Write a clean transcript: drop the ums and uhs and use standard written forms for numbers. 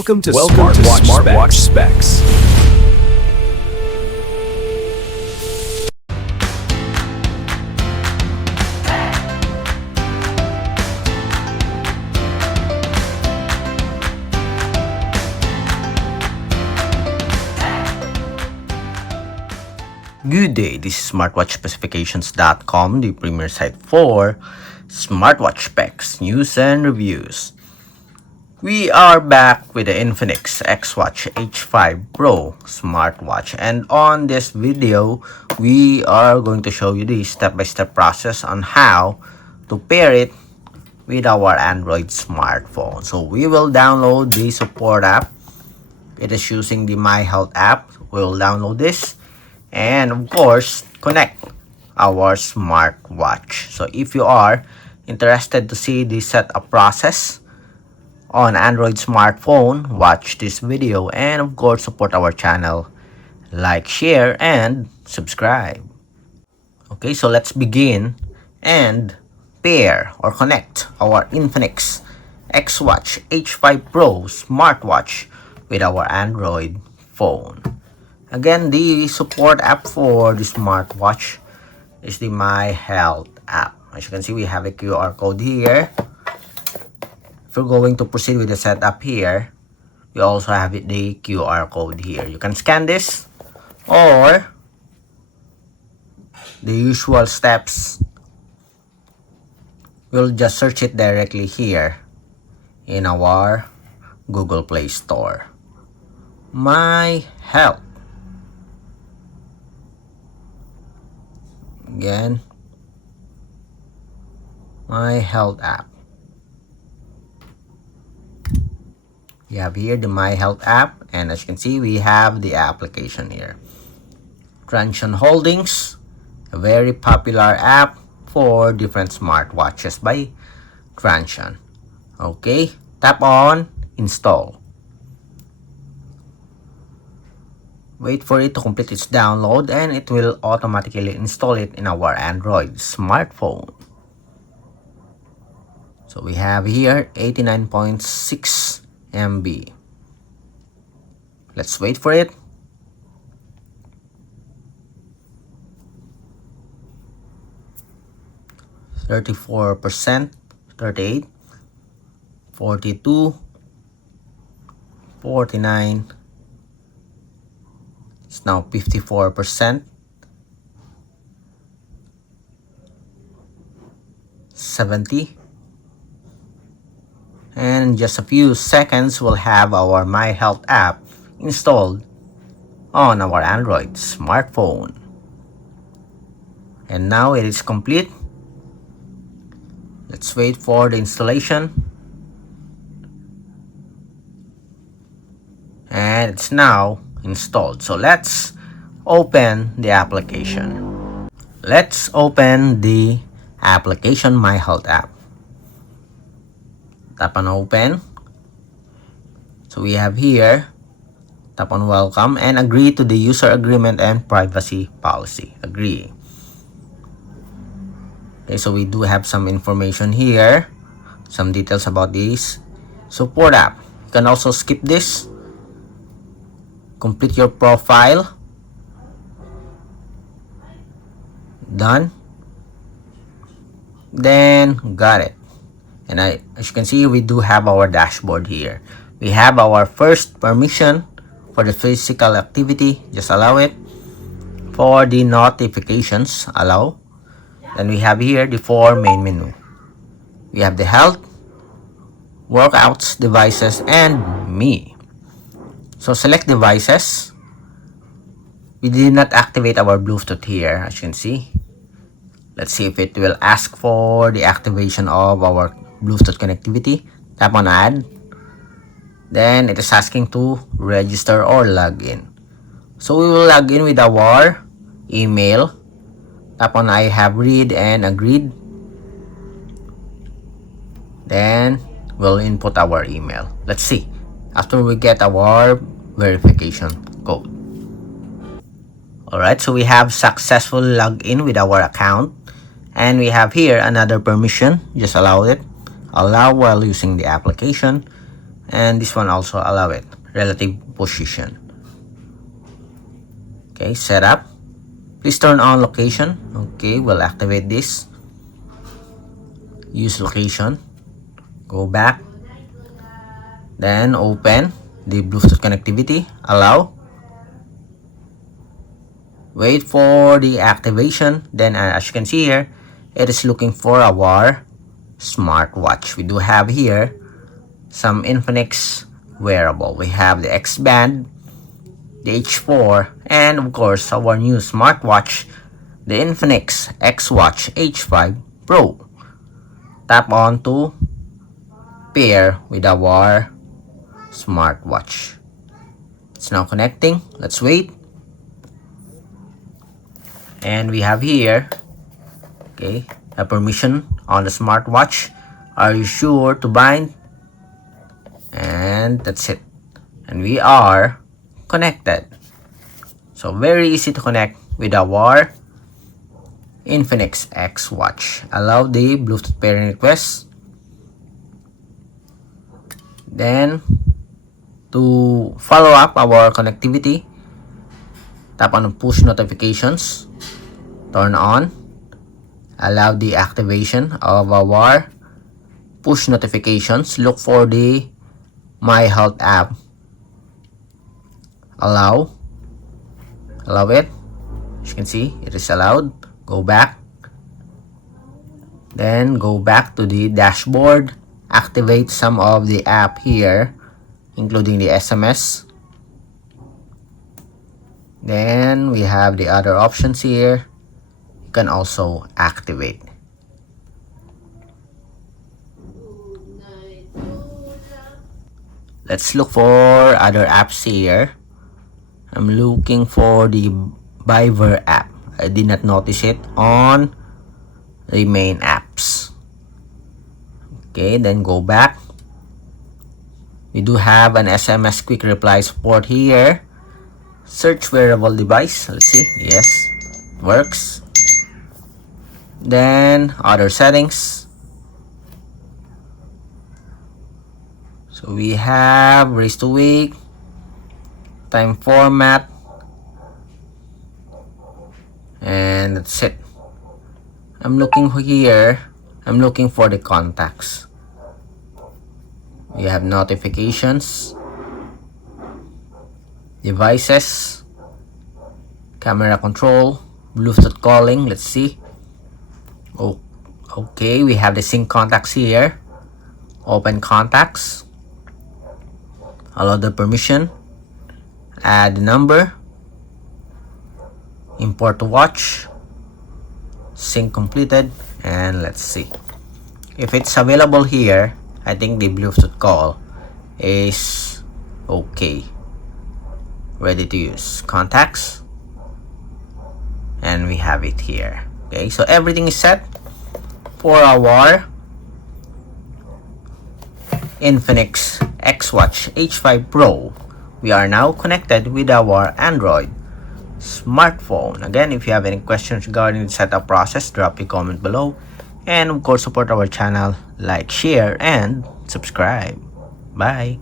Welcome to Smartwatch Specs. Good day, this is smartwatchspecifications.com, the premier site for smartwatch specs, news, and reviews. We are back with the Infinix XWatch H5 Pro smartwatch, and on this video, we are going to show you the step-by-step process on how to pair it with our Android smartphone. So we will download the support app. It is using the My Health app. We will download this. And of course, connect our smartwatch. So if you are interested to see the setup process on Android smartphone, watch this video and of course support our channel. Like, share, and subscribe. Okay, so let's begin and pair or connect our Infinix XWatch H5 Pro smartwatch with our Android phone. Again, the support app for the smartwatch is the My Health app. As you can see, we have a QR code here. If you're going to proceed with the setup here, we also have the QR code here. You can scan this, or the usual steps, we'll just search it directly here in our Google Play Store. My Health. Again, My Health app. We have here the My Health app, and as you can see, we have the application here. Transsion Holdings, a very popular app for different smartwatches by Transsion. Okay, tap on install. Wait for it to complete its download and it will automatically install it in our Android smartphone. So we have here 89.6 MB. Let's wait for it. %, 38, 42, 49. It's now 54%, 70, and in just a few seconds we'll have our My Health app installed on our Android smartphone. And now it is complete. Let's wait for the installation. And it's now installed. So let's open the application. Let's open the application My Health app. Tap on open. So we have here, tap on welcome and agree to the user agreement and privacy policy. Agree. Okay, so we do have some information here, some details about this support app. You can also skip this. Complete your profile. Done. Then got it. And as you can see, we do have our dashboard here. We have our first permission for the physical activity. Just allow it. For the notifications, allow. Then we have here the 4 main menu. We have the health, workouts, devices, and me. So select devices. We did not activate our Bluetooth here, as you can see. Let's see if it will ask for the activation of our Bluetooth connectivity. Tap on add. Then it is asking to register or log in. So we will log in with our email. Tap on I have read and agreed. Then we'll input our email. Let's see after we get our verification code. Alright, so we have successful login with our account, and we have here another permission. Just allow it. Allow while using the application, and this one also allow it, relative position. Okay, setup. Please turn on location. Okay, we'll activate this. Use location. Go back. Then open the Bluetooth connectivity. Allow. Wait for the activation. Then as you can see here, it is looking for our smartwatch. We do have here some Infinix wearable. We have the X band, the H4, and of course our new smartwatch, the Infinix XWatch H5 Pro. Tap on to pair with our smartwatch. It's now connecting. Let's wait. And we have here, okay, a permission on the smartwatch. Are you sure to bind? And that's it. And we are connected. So very easy to connect with our Infinix XWatch. Allow the Bluetooth pairing request. Then to follow up our connectivity, tap on push notifications. Turn on. Allow the activation of our push notifications. Look for the My Health app. Allow it. As you can see, it is allowed. Go back. Then go back to the dashboard. Activate some of the app here, including the SMS. Then we have the other options here. You can also activate. Let's look for other apps here. I'm looking for the Biver app. I did not notice it on the main apps. Okay, then go back. We do have an SMS quick reply support here. Search wearable device. Let's see. Yes, works. Then other settings. So we have race to week, time format, and that's it. I'm looking here. I'm looking for the contacts. We have notifications, devices, camera control, Bluetooth calling. Let's see. Oh, okay, we have the sync contacts here. Open contacts. Allow the permission. Add the number. Import the watch. Sync completed. And let's see. If it's available here, I think the Bluetooth call is okay. Ready to use. Contacts. And we have it here. Okay, so everything is set for our Infinix XWatch H5 Pro. We are now connected with our Android smartphone. Again, if you have any questions regarding the setup process, drop a comment below. And of course, support our channel, like, share, and subscribe. Bye.